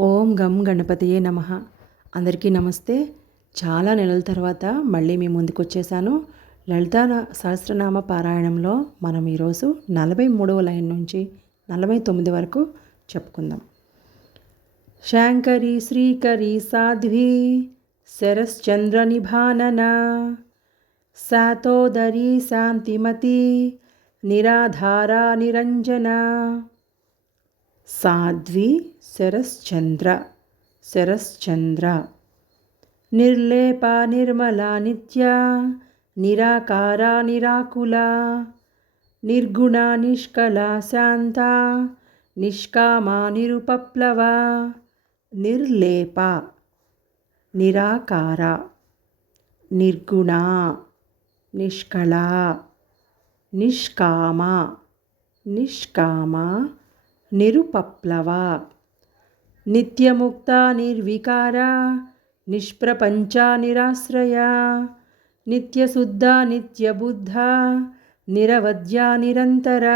ఓం గం గణపతియే నమ. అందరికీ నమస్తే. చాలా నెలల తర్వాత మళ్ళీ మీ ముందుకు వచ్చేసాను లలితా సహస్రనామ పారాయణంలో మనం ఈరోజు నలభై మూడవ లైన్ నుంచి నలభై తొమ్మిది వరకు చెప్పుకుందాం. శాంకరి శ్రీకరి సాధ్వి శరశ్చంద్ర నిభానన సాతోదరి శాంతిమతి నిరాధారా నిరంజన సాధ్వి శరశ్చంద్ర శరశ్చంద్ర. నిర్లేప నిర్మల నిత్య నిరాకార నిరాకుల. నిర్గుణ నిష్కల శాంత నిష్కామ నిరుపప్లవ. నిర్లేప నిరాకార. నిర్గుణ నిష్కళ నిష్కామ నిష్కామ. నిరుపప్లవ. నిత్యముక్త నిర్వికార నిష్ప్రపంచ నిరాశ్రయ. నిత్యశుద్ధ నిత్యబుద్ధ నిరవధ్య నిరంతర.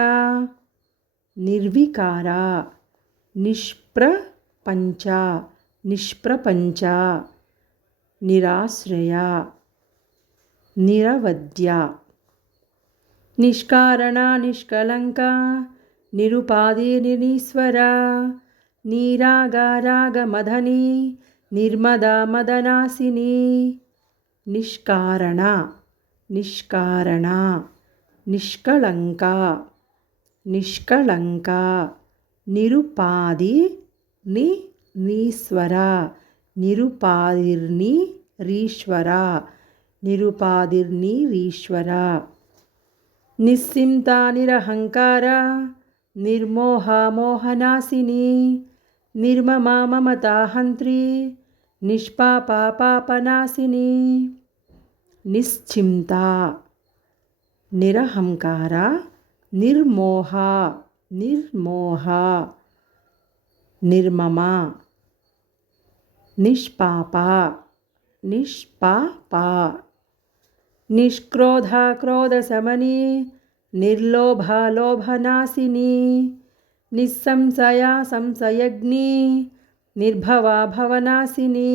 నిర్వికార నిష్ప్రపంచ నిష్ప్రపంచ నిరాశ్రయ. నిరవధ్య. నిష్కారణ నిష్కలంక నిరుపాధి నిరీశ్వర నీరాగారాగమధని నిర్మదా మదనాశిని నిష్కారణ నిష్కారణ నిష్కళంక నిష్కళంక నిరుపాధి ని నీశ్వర నిరుపాధిర్ని రీశ్వర నిరుపాధిర్ని రీశ్వర నిస్సింత నిరహంకార నిర్మోహామోహనాశిని నిర్మమా మమతాహంత్రి నిష్పాపాపాపనాశిని నిశ్చింత నిరహంకార నిర్మోహ నిర్మోహ. నిర్మమ నిష్పాప నిష్పాప. నిష్క్రోధ క్రోధ క్రోధశమని నిర్లోభలోభనాశిని నిస్సంశయా సంశయగ్ని నిర్భవా భవనాశిని.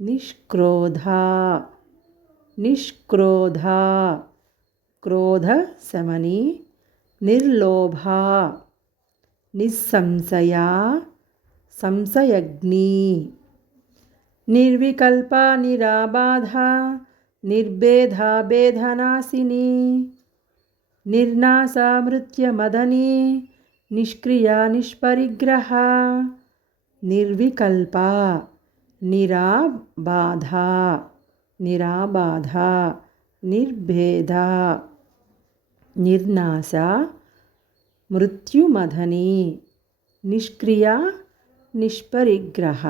నిష్క్రోధ నిష్క్రోధ క్రోధశమని నిర్లోభ నిస్సంశయా సంశయగ్ని నిర్వికల్ప నిరాబాధ నిర్భేధ భేదనాశిని నిర్నాసామృత్యమదని నిష్క్రియా నిష్పరిగ్రహ నిర్వికల్ప నిరాబాధ నిరాబాధ నిర్భేద నిర్నాశ మృత్యుమధని నిష్క్రియా నిష్పరిగ్రహ